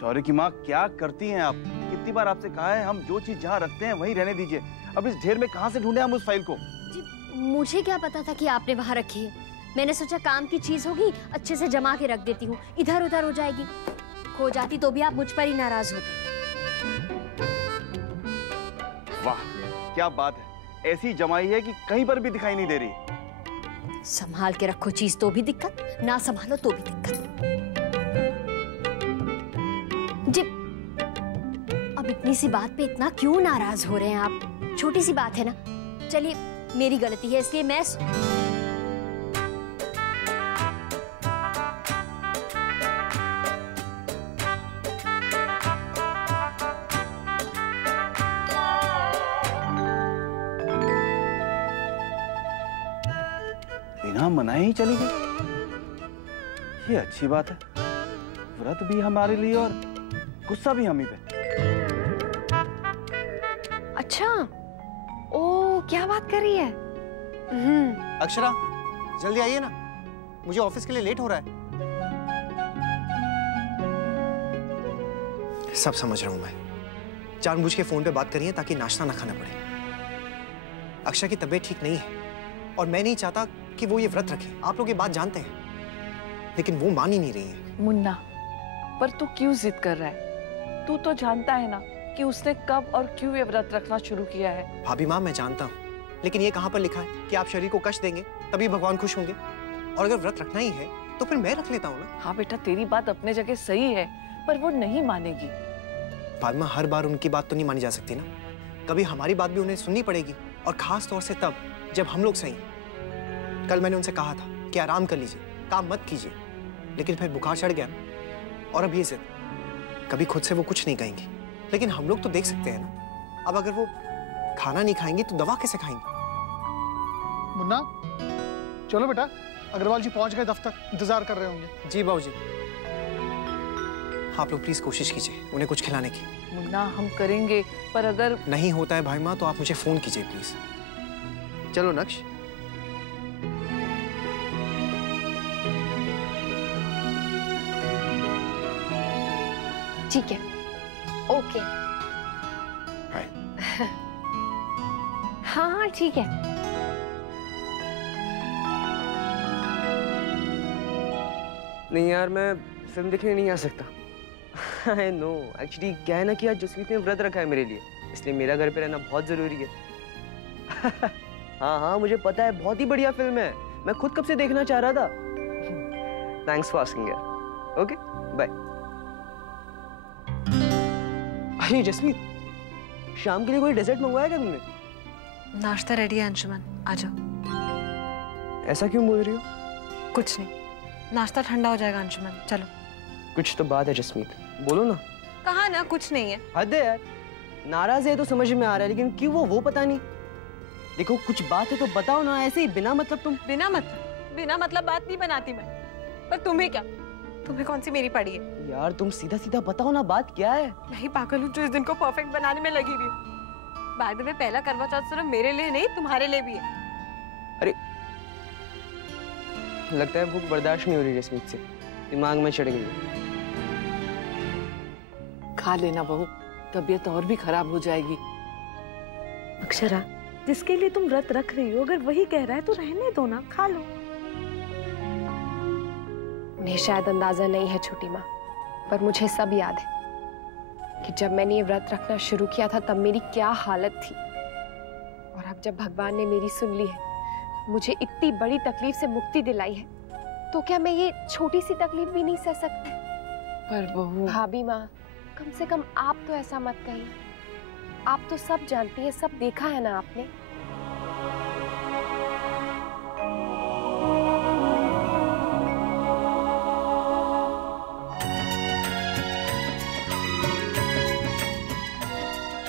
शौर्य की माँ क्या करती हैं आप? कितनी बार आपसे कहा है हम जो चीज जहाँ रखते हैं वहीं रहने दीजिए। अब इस ढेर में कहाँ से ढूंढे हम उस फाइल को? जी, मुझे क्या पता था कि आपने वहाँ रखी है। मैंने सोचा काम की चीज होगी, अच्छे से जमा के रख देती हूँ, इधर उधर हो जाएगी। खो जाती तो भी आप मुझ पर ही नाराज होते। वाह क्या बात है, ऐसी जमाई है कि कहीं पर भी दिखाई नहीं दे रही। संभाल के रखो चीज तो भी दिक्कत, ना संभालो तो भी दिक्कत। जी, अब इतनी सी बात पे इतना क्यों नाराज हो रहे हैं आप? छोटी सी बात है ना। चलिए मेरी गलती है, इसलिए मैं बिना मनाए ही चली गई। ये अच्छी बात है, व्रत भी हमारे लिए और गुस्सा भी हम ही पे। अच्छा, ओ क्या बात कर रही है? अक्षरा जल्दी आइए ना, मुझे ऑफिस के लिए लेट हो रहा है। सब समझ रहा हूं मैं, जानबूझ के फोन पे बात करिए ताकि नाश्ता ना खाना पड़े। अक्षरा की तबीयत ठीक नहीं है और मैं नहीं चाहता कि वो ये व्रत रखे। आप लोग ये बात जानते हैं, लेकिन वो मान ही नहीं रही है। मुन्ना, पर तू क्यों जिद कर रहा है? तू तो जानता है ना कि उसने कब और क्यों ये व्रत रखना शुरू किया है। भाभी माँ मैं जानता हूँ, लेकिन ये कहाँ पर लिखा है कि आप शरीर को कष्ट देंगे तभी भगवान खुश होंगे? और अगर व्रत रखना ही है तो फिर मैं रख लेता हूँ ना। हाँ बेटा, तेरी बात अपने जगह सही है, पर वो नहीं मानेगी। भाभी माँ, हर बार उनकी बात तो नहीं मानी जा सकती ना, कभी हमारी बात भी उन्हें सुननी पड़ेगी, और खास तौर से तब जब हम लोग सही। कल मैंने उनसे कहा था कि आराम कर लीजिए, काम मत कीजिए, लेकिन फिर बुखार चढ़ गया और अब ये जिद। कभी खुद से वो कुछ नहीं कहेंगी, लेकिन हम लोग तो देख सकते हैं ना। अब अगर वो खाना नहीं खाएंगी तो दवा कैसे खाएंगी? मुन्ना चलो बेटा, अग्रवाल जी पहुंच गए दफ्तर, इंतजार कर रहे होंगे। जी बाबूजी। आप लोग प्लीज कोशिश कीजिए उन्हें कुछ खिलाने की। मुन्ना हम करेंगे, पर अगर नहीं होता है भाई माँ तो आप मुझे फोन कीजिए प्लीज। चलो नक्श। ठीक है, ओके। हाँ हाँ ठीक है। नहीं यार, मैं फिल्म देखने नहीं आ सकता। आई नो, एक्चुअली क्या है ना कि आज जसमीत ने व्रत रखा है मेरे लिए, इसलिए मेरा घर पे रहना बहुत जरूरी है। हाँ हाँ मुझे पता है, बहुत ही बढ़िया फिल्म है, मैं खुद कब से देखना चाह रहा था। थैंक्स फॉर आस्किंग यार। Okay bye. अरे जसमीत, शाम के लिए कोई डेजर्ट मंगवाया क्या तुमने? नाश्ता रेडी है अंशुमन, आ जाओ। ऐसा क्यों बोल रही हो? कुछ नहीं, नाश्ता ठंडा हो जाएगा अंशुमन, चलो। कुछ तो बात है जसमीत, बोलो ना। कहा ना कुछ नहीं है। हद है यार, नाराज है तो समझ में आ रहा है, लेकिन क्यों वो पता नहीं। देखो कुछ बात है तो बताओ ना, ऐसे ही बिना मतलब तुम। बिना मतलब बात नहीं बनाती मैं, पर तुम्हें क्या, तुम्हें कौन सी मेरी पड़ी है? यार तुम सीधा सीधा बताओ ना, बात क्या है? मैं ही पागल हूँ जो इस दिन को परफेक्ट बनाने में लगी हुई हूँ। बाय द वे, पहला करवा चौथ सिर्फ मेरे लिए नहीं, तुम्हारे लिए भी है। अरे लगता है भूख बर्दाश्त नहीं हो रही जसमीत से, दिमाग में चढ़ गई। खा लेना बहू, तबीयत और भी खराब हो जाएगी। अक्षरा, जिसके लिए तुम व्रत रख रही हो, अगर वही कह रहा है तो रहने दो ना, खा लो। उन्हें शायद अंदाजा नहीं है छोटी माँ, पर मुझे सब याद है कि जब मैंने ये व्रत रखना शुरू किया था तब मेरी क्या हालत थी, और अब जब भगवान ने मेरी सुन ली है, मुझे इतनी बड़ी तकलीफ से मुक्ति दिलाई है, तो क्या मैं ये छोटी सी तकलीफ भी नहीं सह सकती? पर बहू। भाभी माँ, कम से कम आप तो ऐसा मत कहिए। आप तो सब जानती हैं, सब देखा है ना आपने।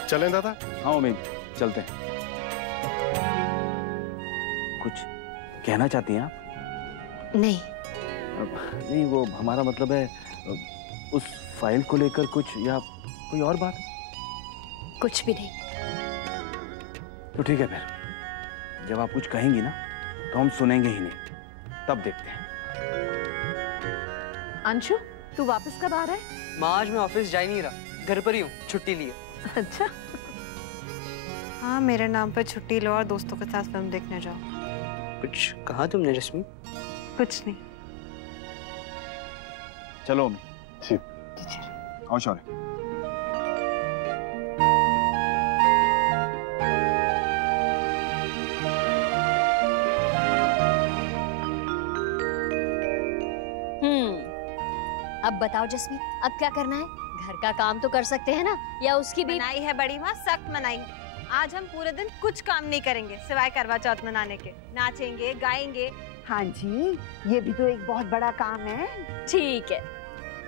चलें दादा? हाँ उम्मीद, चलते हैं। कुछ कहना चाहती हैं आप? नहीं। नहीं, वो हमारा मतलब है, उस फाइल को लेकर कुछ या कोई और बात? कुछ भी नहीं। तो ठीक है फिर, जब आप कुछ कहेंगी ना तो हम सुनेंगे ही नहीं, तब देखते हैं। अंशु, तू वापस कब आ रहा है? माँ आज मैं ऑफिस जा ही नहीं रहा, घर पर ही हूँ, छुट्टी ली है। अच्छा। हाँ, मेरे नाम पर छुट्टी लो और दोस्तों के साथ फिल्म देखने जाओ। कुछ कहा तुमने जस्मीन? कुछ नहीं। चलो अम्मी। जी। आओ शौर्य। अब बताओ जस्मीन, अब क्या करना है? घर का काम तो कर सकते हैं ना, या उसकी भी? मनाई है बड़ी माँ, सख्त मनाई है। आज हम पूरे दिन कुछ काम नहीं करेंगे सिवाय करवा चौथ मनाने के। नाचेंगे, गाएंगे। हाँ जी, ये भी तो एक बहुत बड़ा काम है। ठीक है,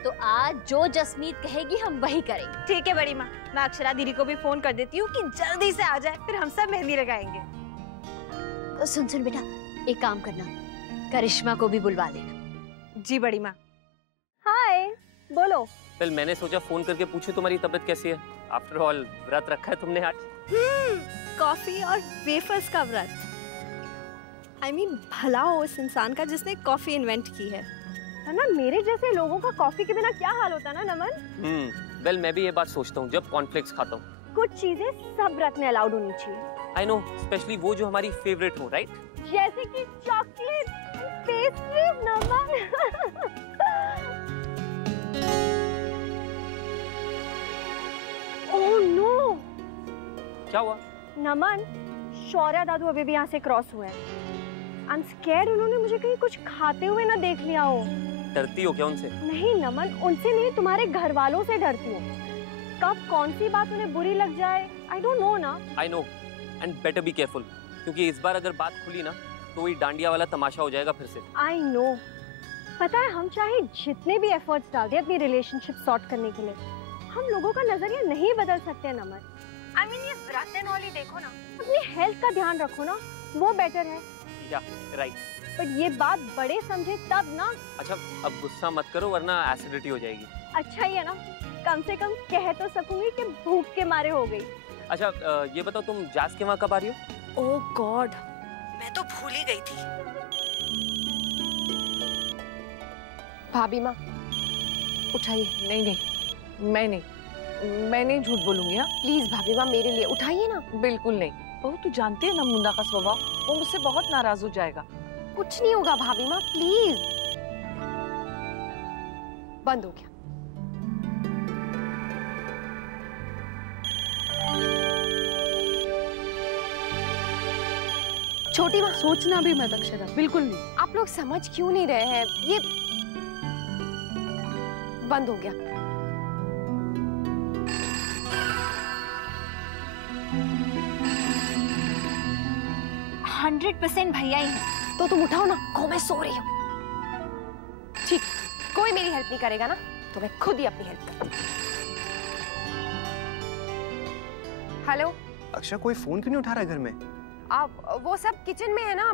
तो आज जो जसमीत कहेगी हम वही करेंगे। ठीक है बड़ी माँ, मैं अक्षरा दीदी को भी फोन कर देती हूँ कि जल्दी से आ जाए, फिर हम सब मेहंदी लगाएंगे। सुन सुन बेटा, एक काम करना, करिश्मा को भी बुलवा लेना। जी बड़ी माँ। हाय, बोलो। कल मैंने सोचा फोन करके पूछूं तुम्हारी तबीयत कैसी है। आफ्टर ऑल व्रत रखा है तुमने आज। कॉफी और वेफर्स का व्रत। I mean, भला हो उस इंसान का जिसने कॉफी इन्वेंट की है ना? मेरे जैसे लोगों का कॉफी के बिना क्या हाल होता है ना नमन? वेल मैं भी ये बात सोचता हूँ जब कॉर्नफ्लेक्स खाता हूँ। कुछ चीजें सब व्रत में अलाउड होनी चाहिए। आई नो, स्पेशली वो जो हमारी फेवरेट हो, राइट? जैसे कि chocolate, pastry, Naman. Oh no! क्या हुआ? नमन, शौर्य दादू अभी भी यहाँ से क्रॉस हुए हैं। I'm scared उन्होंने मुझे कहीं कुछ खाते हुए ना देख लिया हो। डरती हो क्या उनसे? नहीं नमन, उनसे नहीं, तुम्हारे घर वालों से डरती हूँ। कब कौन सी बात उन्हें बुरी लग जाए, I don't know ना। I know, and better be careful, क्योंकि इस बार अगर बात खुली ना तो वही डांडिया वाला तमाशा हो जाएगा फिर से। I know, पता है हम चाहे जितने भी एफर्ट्स डाल दें अपनी रिलेशनशिप सॉर्ट करने के लिए, हम लोगों का नजरिया नहीं बदल सकते नमन। I mean, ये व्रत एंड ऑल ही देखो ना, अपनी हेल्थ का ध्यान रखो ना, वो बेटर है। या राइट। पर ये बात बड़े समझे तब ना। अच्छा अब गुस्सा मत करो वरना एसिडिटी हो जाएगी। अच्छा ही है ना, कम से कम कह तो सकूंगी कि भूख के मारे हो गई। अच्छा ये बताओ तुम जास के वहाँ कब आ रही हो? ओह गॉड, मैं तो भूल ही गई थी। भाभी माँ उठाइए। नहीं नहीं, मैं नहीं झूठ बोलूंगी। हाँ प्लीज भाभी माँ मेरे लिए उठाइए ना। बिल्कुल नहीं बहू, तू जानती है ना मुन्ना का स्वभाव, वो मुझसे बहुत नाराज हो जाएगा। कुछ नहीं होगा भाभी माँ, प्लीज। बंद हो गया। छोटी माँ सोचना भी मत अक्षरा, बिल्कुल नहीं। आप लोग समझ क्यों नहीं रहे हैं? ये बंद हो गया। भैया ही है। तो तुम उठाओ ना, को मैं सो रही हूँ। ठीक, कोई मेरी हेल्प नहीं करेगा ना, तो मैं खुद ही अपनी हेल्प करती हूँ। हेलो अक्षरा, कोई फोन क्यों नहीं उठा रहा है घर में? आप वो सब किचन में है ना।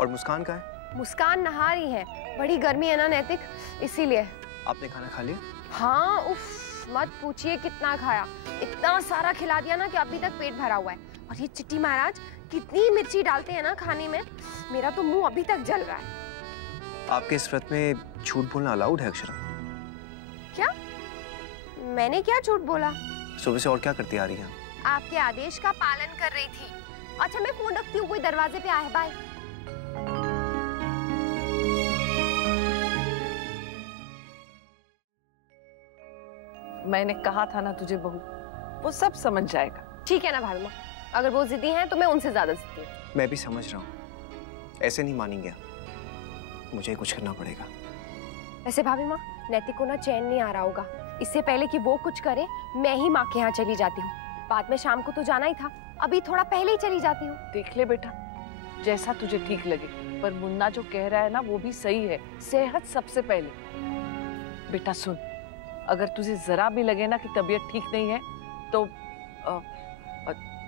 और मुस्कान कहाँ है? मुस्कान नहा रही है, बड़ी गर्मी है ना नैतिक, इसीलिए। आपने खाना खा लिया? हाँ, उफ मत पूछिए कितना खाया, इतना सारा खिला दिया ना कि अभी तक पेट भरा हुआ है। और ये चिट्टी महाराज कितनी मिर्ची डालते हैं ना खाने में, मेरा तो मुंह अभी तक जल रहा है। आपके इस व्रत में झूठ बोलना अलाउड है अक्षरा? क्या? मैंने क्या झूठ बोला? सुबह से और क्या करती आ रही है? आपके आदेश का पालन कर रही थी। अच्छा मैं फोन रखती हूँ, कोई दरवाजे पे आया है, बाय। मैंने कहा था ना तुझे बहू, वो सब समझ जाएगा। ठीक है ना भाभी माँ, अगर वो जिद्दी हैं तो मैं उनसे ज्यादा जिद्दी हूँ। मैं भी समझ रहा हूँ, ऐसे नहीं मानेंगे, मुझे कुछ करना पड़ेगा। वैसे भाभी माँ, नैतिक को ना चैन नहीं आ रहा होगा, इससे पहले कि वो कुछ करे मैं ही माँ के यहाँ चली जाती हूँ। बाद में शाम को तो जाना ही था, अभी थोड़ा पहले ही चली जाती हूँ। देख ले बेटा, जैसा तुझे ठीक लगे, पर मुन्ना जो कह रहा है ना वो भी सही है, सेहत सबसे पहले। बेटा सुन, अगर तुझे जरा भी लगे ना कि तबीयत ठीक नहीं है तो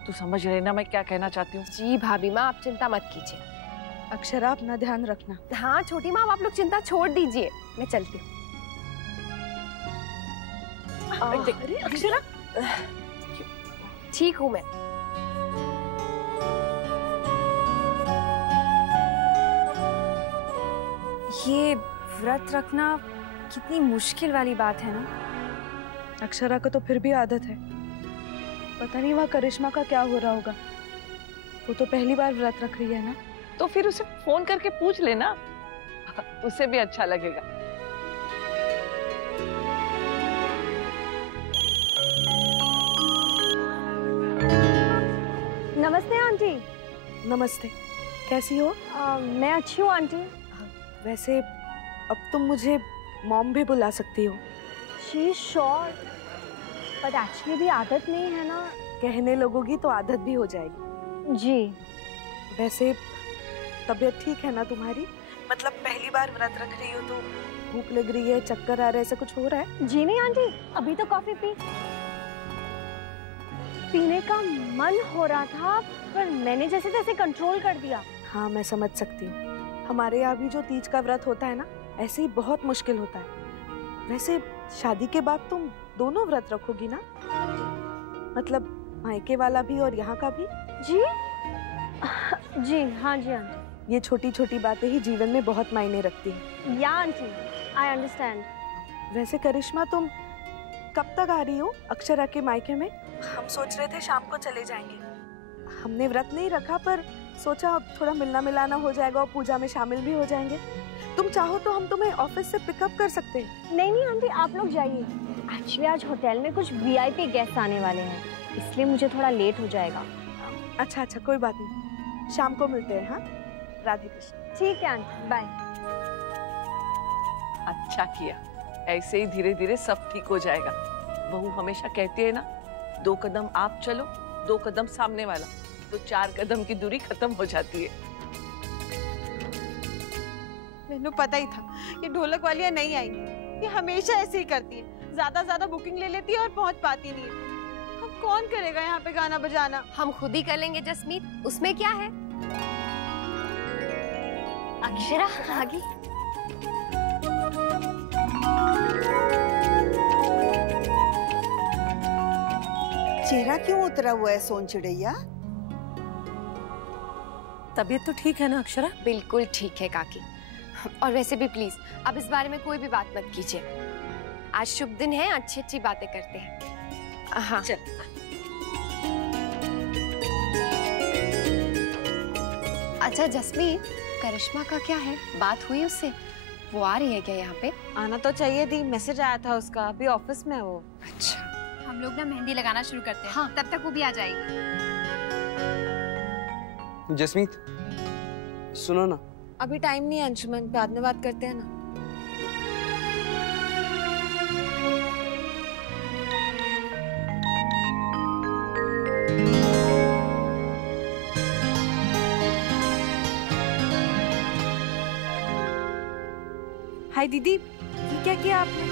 तू समझ रहे ना मैं क्या कहना चाहती हूँ? जी भाभी माँ, आप चिंता मत कीजिए, अक्षरा अपना ध्यान रखना। हाँ छोटी माँ, आप लोग चिंता छोड़ दीजिए, मैं चलती हूँ। अरे अक्षरा, ठीक हूँ मैं। ये व्रत रखना कितनी मुश्किल वाली बात है ना। अक्षरा को तो फिर भी आदत है। पता नहीं वहाँ करिश्मा का क्या हो रहा होगा। वो तो पहली बार व्रत रख रही है ना। तो फिर उसे फोन करके पूछ लेना, उसे भी अच्छा लगेगा। नमस्ते आंटी। नमस्ते, कैसी हो? मैं अच्छी हूँ आंटी। वैसे अब तुम मुझे मॉम भी बुला सकती हो। शी श्योर, बट एक्चुअली भी आदत नहीं है ना। कहने लगोगी तो आदत भी हो जाएगी। जी। वैसे तबीयत ठीक है ना तुम्हारी? मतलब पहली बार व्रत रख रही हो तो भूख लग रही है, चक्कर आ रहा है, ऐसा कुछ हो रहा है? जी नहीं आंटी, अभी तो कॉफी पीने का मन हो रहा था, पर मैंने जैसे तैसे कंट्रोल कर दिया। हाँ मैं समझ सकती हूँ। हमारे यहाँ भी जो तीज का व्रत होता है ना, ऐसे ही बहुत मुश्किल होता है। वैसे शादी के बाद तुम दोनों व्रत रखोगी ना? मतलब मायके वाला भी और यहाँ का भी? जी जी हाँ जी आंटी। ये छोटी छोटी बातें ही जीवन में बहुत मायने रखती हैं। या आंटी, आई अंडरस्टैंड। वैसे करिश्मा तुम कब तक आ रही हो अक्षरा के मायके में? हम सोच रहे थे शाम को चले जाएंगे। हमने व्रत नहीं रखा, पर सोचा थोड़ा मिलना मिलाना हो जाएगा और पूजा में शामिल भी हो जाएंगे। तुम चाहो तो हम तुम्हें ऑफिस से पिकअप कर सकते हैं। नहीं नहीं आंटी, आप लोग जाइए। एक्चुअली आज होटल में कुछ वीआईपी गेस्ट आने वाले हैं, इसलिए मुझे थोड़ा लेट हो जाएगा। अच्छा अच्छा, कोई बात नहीं, शाम को मिलते हैं। हाँ राधे कृष्ण। ठीक है आंटी, बाय। अच्छा किया, ऐसे ही धीरे धीरे सब ठीक हो जाएगा। बहू हमेशा कहती है ना, 2 कदम आप चलो 2 कदम सामने वाला, तो 4 कदम की दूरी खत्म हो जाती है। मैंने पता ही था ये ढोलक वालियां नहीं आएंगी। ये हमेशा ऐसे ही करती है, ज्यादा बुकिंग ले लेती है और पहुंच पाती नहीं है। अब कौन करेगा यहाँ पे गाना बजाना? हम खुद ही कर लेंगे जसमीत, उसमें क्या है। अक्षरा आगे। चेहरा क्यों उतरा हुआ है सोन चिड़ैया? तबीयत तो ठीक है ना अक्षरा? बिल्कुल ठीक है काकी। और वैसे भी प्लीज अब इस बारे में कोई भी बात मत कीजिए। आज शुभ दिन है, अच्छी अच्छी बातें करते हैं। हाँ चल। अच्छा जसमीत, करिश्मा का क्या है? बात हुई उससे? वो आ रही है क्या यहाँ पे? आना तो चाहिए थी, मैसेज आया था उसका, अभी ऑफिस में है वो। अच्छा, हम लोग ना मेहंदी लगाना शुरू करते हैं। हाँ, तब तक वो भी आ जाएगी। जसमीत सुनो ना। अभी टाइम नहीं है अंशुमन, बाद में बात करते हैं ना। हाय दीदी, ये क्या किया आपने?